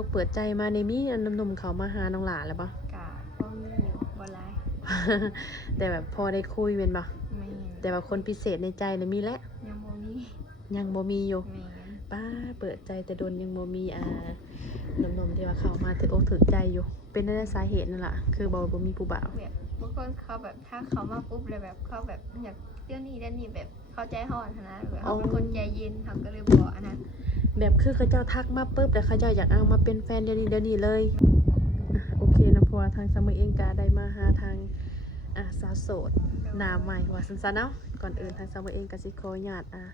อกเปิดใจมาในมีอันหนุ่มๆเขามาหาน้องหลาแล้วปะกะก็มีอยู่บ่หลายแต่แบบพอได้คุยเป็นปะแม่นแต่ว่าคนพิเศษในใจเนี่ยมีแล้วยังบ่มียังบ่มีอยู่ แม่นป้าเปิดใจแต่โดนยังบ่มีอ่าหนุ่มๆที่ว่าเข้ามาถืออกถือใจอยู่ เป็นนั่นแหละสาเหตุนั่นแหละคือบ่บ่มีผู้บ่าว แบบ บางคนเขาแบบถ้าเขามาปุ๊บเลยแบบเขาแบบอยากเดี๋ยวนี้เดี๋ยวนี้แบบเขาใจฮ้อนนะแบบเขาเป็นคนใจเย็นเขาก็เลยบอกอันนั้นแบบคือเขาเจ้าทักมาปุ๊บแล้วเขาเจ้าอยากเอามาเป็นแฟนเดี๋ยวนี้เดี๋ยวนี้เลยโอเคนะพราะว่าทางสมัยเองก็ได้มาหาทางอ่าสาวโสดหนาใหม่ว่าสันๆเนาะก่อนอื่นทางสาวเองกสิโคญาตอะ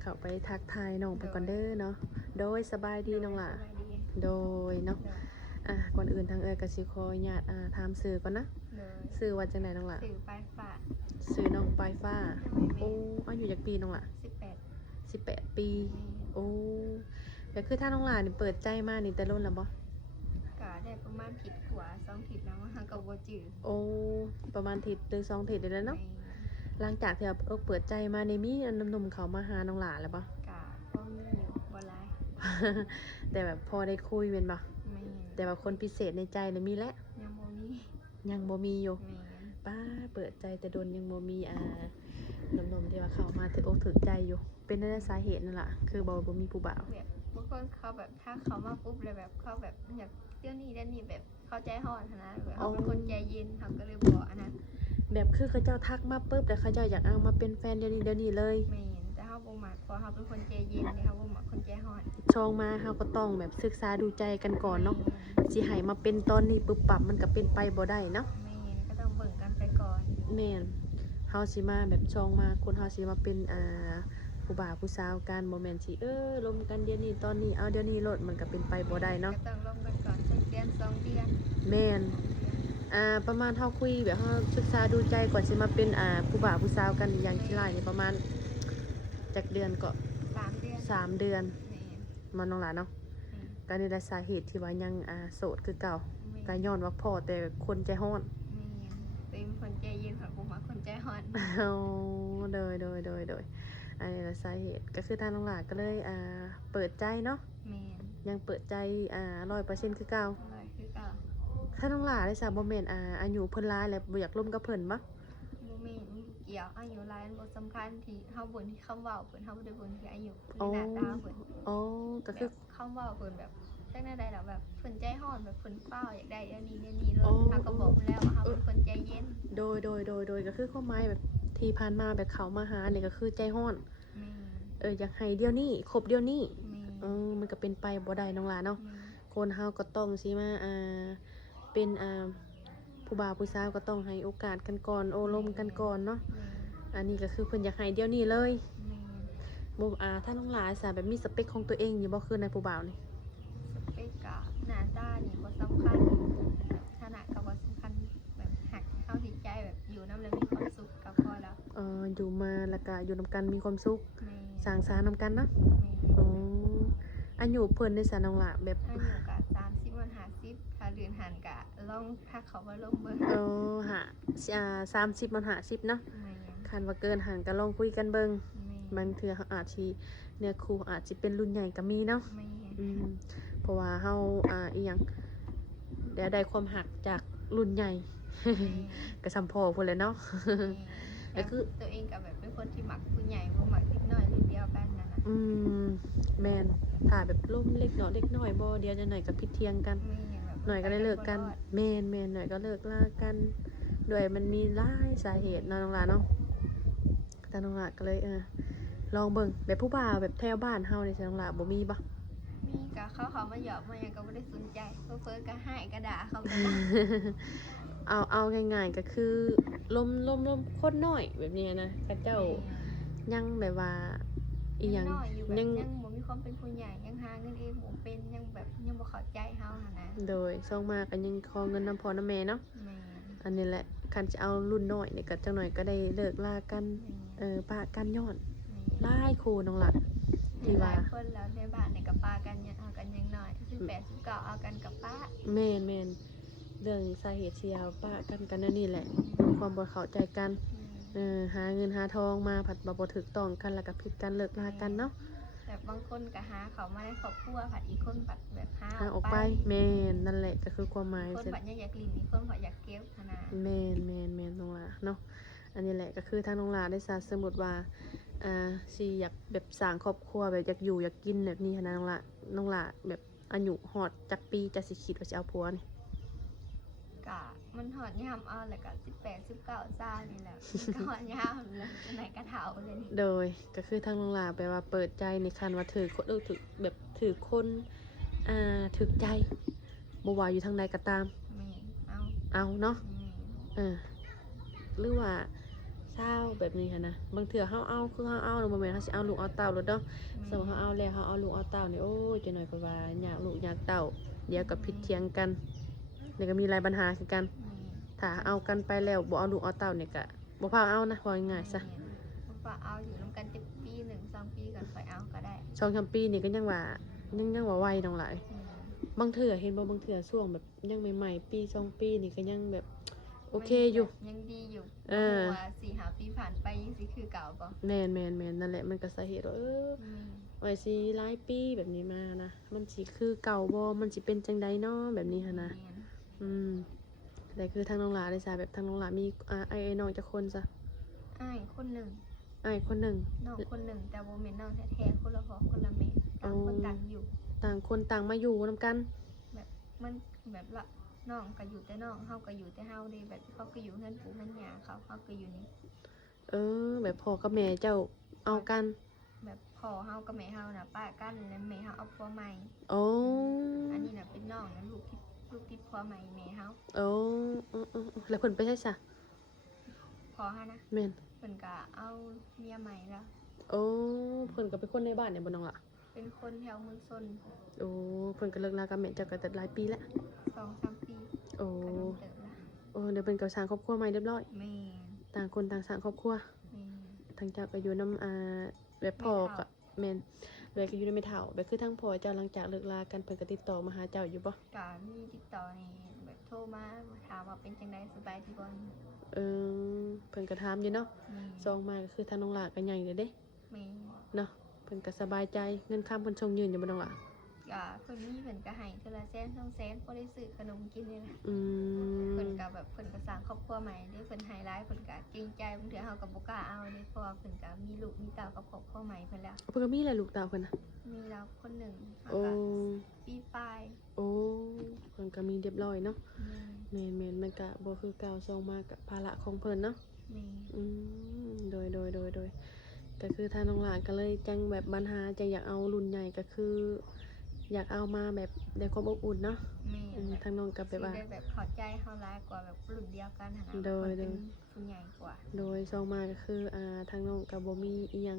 เขาไปทักทายน้องไปก่อนเด้อเนาะโดยสบายดีน้องล่ะโดยเนาะ อะก่อนอื่นทางเอยกสิโคญาตอ่าถามสื่อก่อนนะเลยสื่อว่าจังไหนน้องหล่ะสื่อปลายฝาดสื่อน้องปลายฟ้า โอ้อายุจากปีน้องหล่ะสิบแปดสิบแปดปี โอ้แต่คือถ้าน้องหล่ะนี่เปิดใจมานี่แต่รุ่นแล้วบ่กะได้ประมาณผิดกว่าสองผิดแล้วว่าหังกับโบจืดโอ้ประมาณถิดหรือสองถิดได้แล้วเนาะหลังจากที่เราเออเปิดใจมาในมีอันหนุ่มๆเขามาหาน้องหล่ะแล้วบ่กะก็มีอยู่บ่หลายแต่แบบพอได้คุยเป็นบ่ แม่นแต่ว่าคนพิเศษในใจเนี่ยมีแล้วยังบ่มียังบ่มีอยู่ แม่นป้าเปิดใจแต่โดนยังบ่มีอ่าหนุ่มๆที่ว่าเข้ามาถืออกถือใจอยู่ เป็นนั่นแหละสาเหตุนั่นแหละคือบ่บ่มีผู้บ่าวแบบบางคนเขาแบบถ้าเขามาปุ๊บเลยแบบเขาแบบอยากเดี๋ยวนี้เดี๋ยวนี้แบบเขาใจฮ้อนหั้นนะแบบเขาเป็นคนใจเย็นเขาก็เลยบอกอันนั้นแบบคือเขาเจ้าทักมาปุ๊บแล้วเขาเจ้าอยากเอามาเป็นแฟนเดี๋ยวนี้เดี๋ยวนี้เลย แม่นแต่เขาบ่มักเพราะเขาเป็นคนใจเย็นเนี่ยเขาบ่มักคนใจฮ้อนชองมาเฮาก็ต้องแบบศึกษาดูใจกันก่อนเนาะสิให้มาเป็นตอนนี้ปุ๊บปับมันก็เป็นไปบ่ได้เนาะแม่นก็ต้องเบิ่งกันไปก่อนแม่นเฮาสิมาแบบชองมาคนเฮาสิมาเป็นอ่าผู้บ่าวผู้สาวกันบ่แม่นสิเออลมกันเดี๋ยวนี้ตอนนี้เอาเดี๋ยวนี้โลดมันก็เป็นไปบ่ได้เนาะก็ต้องลงกันก่อนสักเดือนสองเดือนแม่นอ่าประมาณเฮาคุยแบบเฮาศึกษาดูใจก่อนสิมาเป็นอ่าผู้บ่าวผู้สาวกันอย่างที่ไรนี่ประมาณ จากเดือนก็สามเดือนสามเดือนแม่นมาน้องหลานเนาะก็นี่แหละสาเหตุที่ว่ายังอ่าโสดคือเก่าแม่นก็ย้อนว่าพ่อแต่คนใจฮ้อน แม่นเป็นคนใจเย็นค่ะบ่มักคนใจฮ้อนเอาโดยโดยโดยโดยอันนี้แหละสาเหตุก็คือทางน้องหลานก็เลยอ่าเปิดใจเนาะแม่นยังเปิดใจอ่าร้อยเปอร์เซ็นต์คือเก่าอร่อยคือเก่าถ้าน้องหลานได้สาบ่แม่นอ่าอายุเพิ่นหลายแล้วบ่อยากร่วมกับเพิ่นบ่บ่แม่น เกี่ยวอายุหลายบ่สำคัญที่เฮาบ่นที่คำเว้าเพิ่นเฮาบ่ได้บ่นที่อายุคือหน้าตาเพิ่นอ๋อก็คือแบบคำเว้าเพิ่นแบบจังได๋แล้วแบบเพิ่นใจฮ้อนแบบเพิ่นเฝ้าอยากได้อันนี้อันนี้เลยอ๋อเฮาก็บอกเพิ่นแล้วว่าเฮาเป็นคนใจเย็นโดยโดยโดยโดยก็คือข้อไม้แบบที่ผ่านมาแบบเขามาหาเนี่ยก็คือใจห้อน แม่นเอออยากให้เดียวนี้ครบเดียวนี้แม่นเออมันก็เป็นไปบ่ได้น้องหลาเนาะ แม่นคนเฮาก็ต้องสิมาอ่าเป็นอ่า ผู้บ่าวผู้สาวก็ต้องให้โอกาสกันก่อนโอลมกันก่อนเนาะแม่นอันนี้ก็คือเพิ่นอยากให้เดียวนี้เลยแม่นบ่อ่าถ้าน้องหลาสาแบบมีสเปคของตัวเองอยู่บ่คือในผู้บ่าวนี่สเปกกะหน้าตานี่บ่สำคัญฐานะก็บ่สำคัญแบบหักเฮาสิใจแบบอยู่นำแล้วมีความสุขก็พอแล้วเอออยู่มาแล้วก็อยู่นํกันมีความสุขแม่นสร้างสรรค์นํกันเนาะแม่นอ๋ออายุเพิ่นในสาน้องหลาแบบถ้าอยู่กะ30วัน50ถ้าเดือนหันกะ ลองทักเขาว่าลงเบิ่งเออหาอ่า30มัน50เนาะแม่นคันว่าเกินห่างก็ลองคุยกันเบิงแม่นบางเทื่อเขาอาจสิเนื้อคู่อาจสิเป็นรุ่นใหญ่ก็มีเนาะแม่นอืมเพราะว่าเฮาอ่าอีหยังเดี๋ยวได้ความหักจากรุ่นใหญ่ ก็สัมพอพุ่นแหละเนาะแม่นคือตัวเองก็แบบเป็นคนที่มักผู้ใหญ่บ่มักเด็กน้อยรุ่นเดียวกันนั่นน่ะอืมแม่นถ้าแบบล่มเล็กเนาะเล็กน้อยบ่เดียวจะหน่อยก็ผิดเทียงกัน แม่นแบบ หน่อยก็ได้เลิกกันแม่นแม่นหน่อยก็เลิกลากันด้วยมันมีหลายสาเหตุเนาะน้องหลานเนาะแต่น้องหลานก็เลยเออลองเบิ่งแบบผู้บ่าวแบบแถวบ้านเฮานี่สิน้องหลานบ่มีบ่มีกะเขาเขามาหยอกมาหยังก็บ่ได้สนใจเพิ่นๆก็ให้ก็ด่าเขาไปเอาเอาง่ายๆก็คือลมลมลมโคตรน้อยแบบนี้นะกระเจ้ายังแบบว่า อีหยังน้อยอยู่แบบยังยังบ่มีความเป็นผู้ใหญ่ยังหาเงินเองบ่เป็นยังแบบยังบ่เข้าใจเฮาหั่นนะโดยส่งมากันยังขอเงินน้ำพอน้ำแม่เนาะ แม่นอันนี้แหละคันจะเอารุ่นน้อยเนี่ยก็จังหน่อยก็ได้เลิกลากัน เออปะกันย้อนหลายครูน้องหละที่หว่าลายคนแล้วในบ้านในกับป้ากันยังเอากันยังน้อย18 19เอากันกับป้าแม่นแม่นเรื่องสาเหตุเสียปะกันกันนั่นนี่แหละ ความบ่เข้าใจกัน เออหาเงินหาทองมาผัดบ่บ่ถูกต้องกันแล้วก็ผิดกันเลิกลากันเนาะแบบบางคนก็หาเขามาในครอบครัวผัดอีกคนผัดแบบหาทางออกไปแม่นนั่นแหละก็คือความหมายคนเสร็จผัดยังอยากลินอีกคนผัดอยากเก็บขนาดแม่นแม่นแม่นน้องหลาเนาะอันนี้แหละก็คือทางน้องหลาได้สาสมมุติว่าอ่าสิอยากแบบสร้างครอบครัวแบบอยากอยู่อยากกินแบบนี้หั้นนะน้องหลาน้องหลาแบบอายุฮอดจักปีจะสิคิดว่าสิเอาผัวนี่กะ มันหอดยามเอาแหละกะสิบแปดสิบเก้าซ่านี่แหละมันก็หอดยามเลยไหนกระเถาเลยนี่โดยก็คือทางน้องหลาแปลว่าเปิดใจในคันว่าถือคนเออถือแบบถือคนอ่าถือใจบ่ว่าอยู่ทางใดก็ตาม แม่นเอาเอาเนาะแม่นเออหรือว่าเศร้าแบบนี้ค่ะนะบางเถื่อเฮาเอาคือเฮาเอาเนาะบ่แม่นเฮาสิเอาลูกเอาเต้าแล้วเนาะ สมมุติเฮาเอาแล้วเฮาเอาลูกเอาเต้านี่โอ้ยจังหน่อยเพราะว่าอยากลูกอยากเต้าเดี๋ยวก็ผิดเถียงกัน เดี๋ยวก็มีหลายปัญหาคือกันแม่นถ้าเอากันไปแล้วบ่เอาลูกเอาเต้านี่ก็บ่พาเอานะว่าง่ายๆซะแม่นว่าเอาอยู่ร่วมกันจะปีหนึ่งสองปีกันค่อยเอาก็ได้ช่องแคมปีนี่ก็ยังว่ายังยังว่าไวน้องหลายแม่นบางเถื่อเห็นบ่บางเถื่อช่วงแบบยังใหม่ๆปีสองปีนี่ก็ยังแบบโอเคอยู่ ยังดีอยู่เออว่าสี่หาปีผ่านไปยังสิคือเก่าป่ะแม่นแม่นแม่นนั่นแหละมันก็สาเหตุว่าเออไว้สิหลายปีแบบนี้มานะมันสิคือเก่าบ่มันสิเป็นจังใดเนาะแบบนี้หันนะ อืมแต่คือทางน้องหลาได้ซะแบบทางน้องหลามีอ่าไอ้ไอ้น้องจักคนซะอ้ายคนหนึ่งอ้ายคนหนึ่ง น้องคนหนึ่งแต่โมเมนน้องแท้ๆคนละพ่อคนละแม่ต่างคนต่างอยู่ ต่างคนต่างมาอยู่นํกัน แบบมันแบบละน้องก็อยู่แต่น้องเฮาก็อยู่แต่เฮาเด้แบบเขาก็อยู่เฮือนปู่เฮือนย่าเขาเฮาก็อยู่นี่เออ แบบพ่อกับแม่เจ้าเอากัน แบบพ่อเฮากับแม่เฮาน่ะป้ากันแล้วแม่เฮาเอาผัวใหม่ โอ้ อันนี้น่ะเป็นน้องนะลูกที่ ลูกที่ผัวใหม่แม่เฮาโอ้เออเออเออแล้วเพิ่นไปใช่ซะพ่อเฮานะแม่นเพิ่นก็เอาเมียใหม่แล้วโอ้เพิ่นก็เป็นคนในบ้านเนี่ยบ่น้องล่ะเป็นคนแถวเมืองซนโอ้เพิ่นก็เลิกลากับแม่เจ้าก็แต่หลายปีแล้วสองสามปีโอ้ก็โดนเติบละโอ้เดี๋ยวเพิ่นก็สร้างครอบครัวใหม่เรียบร้อยแม่ต่างคนต่างสร้างครอบครัวแม่ทางเจ้าก็อยู่น้ำอ่าแบบพ่อก็แม่น เลยก็อยู่ในไม่เท่าแบบคือทั้งพ่อเจ้าหลังจากเลิกลากันเพิ่นก็ติดต่อมาหาเจ้าอยู่บ่กามีติดต่อนี่แบบโทรมาถามว่าเป็นจังไดสบายดีบ่เออเพิ่นก็ถามอยู่เนาะแม่ซองมาก็คือทางน้องหลาก็ใหญ่เลยเด้แม่เนาะเพิ่นก็สบายใจเงินค้ำเพิ่นส่งยืนอยู่บ่น้องหลา กาเพิ่นมีเพิ่นก็ให้เทื่อละแสนสองแสนพอได้ซื้อขนมกินนี่แหละอืมเพิ่นก็แบบเพิ่นก็สร้างครอบครัวใหม่เด้เพิ่นให้ร้ายเพิ่นก็เกรงใจบางเทื่อเฮาก็บ่กล้าเอาเด้เพราะว่าเพิ่นก็มีลูกมีเต้ากับครอบครัวใหม่เพิ่นแล้ว เพิ่นก็มีแหละลูกตาเพิ่นน่ะมีเราคนหนึ่งเฮาโอ้ก็ปีปลายโอ้เพิ่นก็มีเรียบร้อยเนาะแม่แม่นๆมันก็บ่คือเก่าซองมากับภาระของเพิ่นเนาะแม่อืมโดยโดยโดยโดยก็คือทางน้องหลานก็เลยจังแบบปัญหาจังอยากเอารุ่นใหญ่ก็คือ อยากเอามาแบบในความอบอุ่นเนาะแม่อืมทางน้องก็แบบว่าสิได้แบบเข้าใจเฮาหลายกว่าแบบรุ่นเดียวกันหั่นนะโดยเพิ่นเป็นโดยผู้ใหญ่กว่าโดยซองมาก็คืออ่าทางน้องก็บ่มีอีหยัง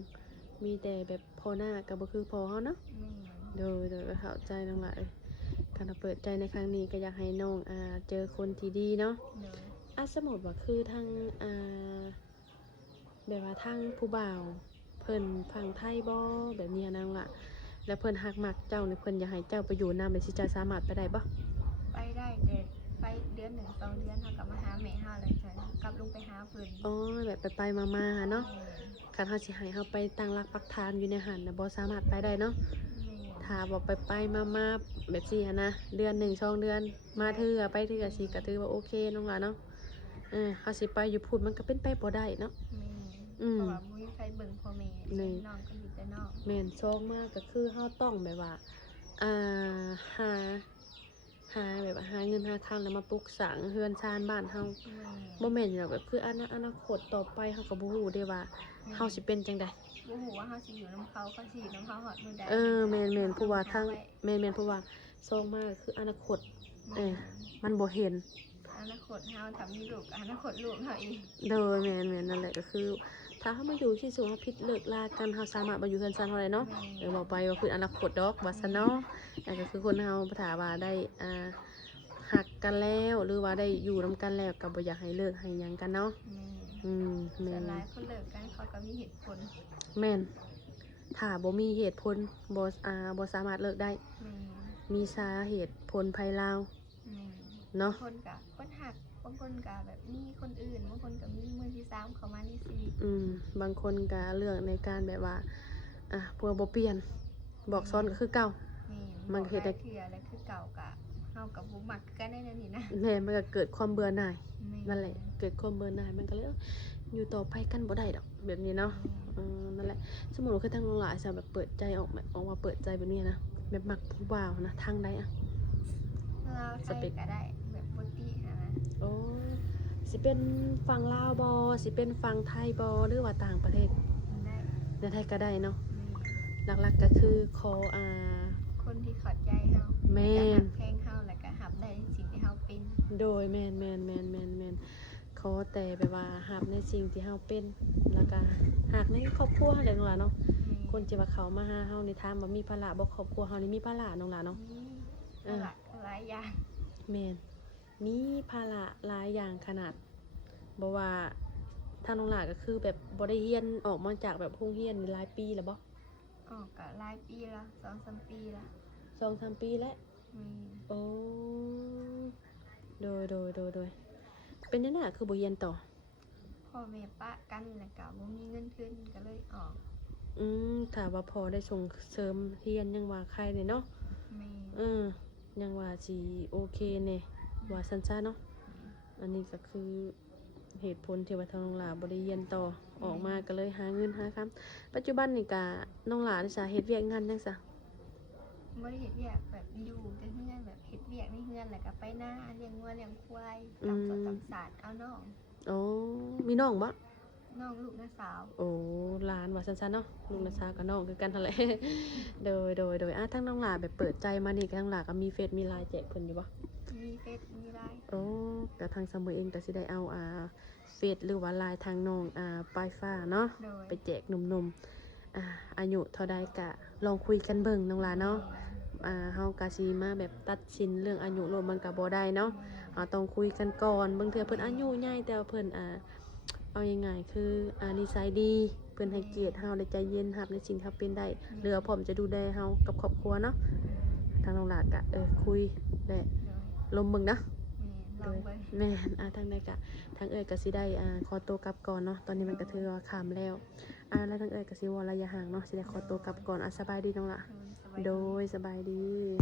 มีแต่แบบพอหน้าก็บ่คือพอเฮาเนาะแม่โดยโดยก็เข้าใจน้องหลายการเปิดใจในครั้งนี้ก็อยากให้น้องอ่าเจอคนที่ดีเนาะโดยอะสมมุติว่าคือทางอ่าแบบว่าทางผู้บ่าว เพิ่นฟังไทยบ่แบบนี้นางละ แล้วเพิ่นฮักมักเจ้านี่เพิ่นอยากให้เจ้าไปอยู่นำเลยสิเจ้าสามารถไปได้บ่ไปได้เดือนไปเดือนหนึ่งสองเดือนเฮาก็มาหาแม่เฮาเลยจ้ะกลับลงไปหาเพิ่นอ๋อแบบไปไปๆมาๆเนาะแม่คันเฮาสิให้เฮาไปตั้งรักปักฐานอยู่ในหันน่ะบ่สามารถไปได้เนาะแม่ถ้าบ่ไปไปๆมาๆแบบซี่หันนะเดือนหนึ่งสองเดือนมาเทื่อไปเทื่อสิก็ถือว่าโอเคน้องล่ะเนาะเออเฮาสิไปอยู่พูดมันก็เป็นไปบ่ได้เนาะแม่ อืมเพราะว่าบ่มีใครเบิ่งพ่อแม่นี่น้องก็อยู่แต่นอกแม่นซองมากก็คือเฮาต้องแบบว่าอ่าหาหาแบบว่าหาเงินหาทางแล้วมาปลูกสร้างเฮือนชานบ้านเฮาแม่บ่แม่นหรอกแบบคืออนาอนาคตต่อไปเฮาก็บ่ฮู้ได้ว่าเฮาสิเป็นจังได บ่ฮู้ว่าเฮาสิอยู่นํเขาเขาสิอยู่นํเฮาฮอดมื้อใดเออแม่นแม่นเพราะว่าทางแม่นแม่นเพราะว่าซองมากคืออนาคต เออ มันบ่เห็นอนาคตเฮาถ้ามีลูกอนาคตลูกเฮาเองเด้อแม่นแม่นนั่นแหละก็คือ ถ้าเฮามาอยู่ที่สูงเฮาผิดเลิกลากันเฮาสามารถมาอยู่เฮือนชานเฮาได้เนาะเออบอกไปว่าคืออนาคตดอกว่าซะเนาะแต่ก็คือคนเฮาภาษาว่าได้อ่าหักกันแล้วหรือว่าได้อยู่นํกันแล้วก็บ่อยากให้เลิกให้หยังกันเนาะแม่อืมส่แม่วนนหลายคนเลิกกันเขาก็มีเหตุผลแม่นถ้าบ่มีเหตุผลบ่อ่าบ่สามารถเลิกได้แม่มีสาเหตุผลภายลาวแม่เนาะบางคนก็คนหักบางคนก็แบบมีคนอื่นบางคนก็มีมือที่สามเข้ามาในชีวิตอืมบางคนก็เลือกในการแบบว่า อะพวกบ่เปลี่ยน บอกซ้อนก็คือเก่าแม่มันเฮ็ดได้ ได้เถื่อแล้วคือเก่ากะเฮากับบ่มักกันได้แนวนี้นะแม่มันก็เกิดความเบื่อหน่ายม่นั่นแหละ เกิดความเบื่อหน่ายมันก็เลยเอ้าอยู่ต่อไปกันบ่ได้ดอกแบบนี้เนาะ เออนั่นแหละ สมมุติว่าคือทางหลายสาวแบบเปิดใจออกมาออกมาเปิดใจแบบนี้นะแบบมักผู้บ่าวนะทางใดอะ เราวไทสเปยคก็ได้แบบบ่ตินะนะ โอ้สิเป็นฝั่งลาวบ่สิเป็นฝั่งไทยบ่หรือว่าต่างประเทศได้ในไทยก็ได้เนาะแม่หลักๆก็คือขออ่าคนที่เข้าใจเฮาแม่นล้วก็หักแพงเฮาแล้วก็รับได้ในสิ่งที่เฮาเป็นโดยแมนแมนแมนแมนแมนขอแต่แบบว่าหับในสิ่งที่เฮาเป็นแล้วก็หักในครอบครัวอะไรนั่นล่ะเนาะคนที่ว่าเขามาหาเฮาในทางว่ามีภาระบ่ครอบครัวเฮานี่มีภาระน้องหล่ะเนาะนี่เออหลายหลายอย่างแมน มีภาระหลายอย่างขนาดบ่ว่าทางน้องหล่ะก็คือแบบบ่ได้เรียนออกมาจากแบบโรงเรียนนี่หลายปีแล้วบ่ออกก็หลายปีละ2-3ปีละสองสามปีแล้วแม่โอ้โดยโดยโดยโดยเป็นจังได๋คือบ่เรียนต่อ พ่อแม่ปะกันแล้วก็บ่มีเงินทุนก็เลยออกอืมถ้าว่าพอได้ส่งเสริมเรียนยังว่าใครเนี่ยเนาะแม่ เออยังว่าสิโอเคเนี่ย ว่าซั่นซะเนาะ อันนี้ก็คือเหตุผลที่ว่าทางน้องหลาบ่ได้เรียนต่อออกมาก็เลยหาเงินหาคำปัจจุบันนี่ก็น้องหลานี่ซะเฮ็ดเวียกงานจังซะบ่ได้เฮ็ดเวียกแบบอยู่แต่เฮือนแบบเฮ็ดเวียกในเฮือนแล้วก็ไปหน้าเลี้ยงงัวเลี้ยงควายตำสวนตำสาดเอาน้องโอ้มีน้องบ่น้องลูกน้าสาว โอ้หลานว่าซั่นๆเนาะลูกนะสาวกับน้องคือกันนั่นแหละโดยโดยโดยอะทั้งน้องหลาแบบเปิดใจมานี่ก็ทั้งหลาก็มีเฟซมีไลน์แจกเพิ่นอยู่บ่ มีเฟซมีไลน์โอ้แต่ทางเสมอเองก็สิได้เอาอ่าเฟซหรือว่าไลน์ทางน้องอ่าปลายฟ้าเนาะโดยไปแจกหนุ่มๆอ่าอายุเท่าใดกะลองคุยกันเบิ่งน้องหลาเนาะอ่าเฮากะสิมาแบบตัดสินเรื่องอายุโลดมันก็บ่ได้เนาะเฮาต้องคุยกันก่อนบางเทื่อเพิ่นอายุใหญ่แต่ว่าเพิ่นอ่าเอายังไงคืออ่านิสัยดีเพิ่นให้เกียรติเฮาได้ใจเย็นรับในสิ่งที่เฮาเป็นได้เหลือพร้อมจะดูแลเฮากับครอบครัวเนาะทางน้องหลากะเออคุยและโดย ลมเบิ่งนะแม่ลองเบิ่งแม่นอ่าทางใดกะทางเอ่ยก็สิได้อ่าขอตัวกลับก่อนเนาะตอนนี้มันก็ถือว่าค่ำแล้วอ่าแล้วทางเอ่ยก็สิวอระยะห่างเนาะสิได้ขอตัวกลับก่อนอะสบายดีน้องละเออสบายโดยสบายดี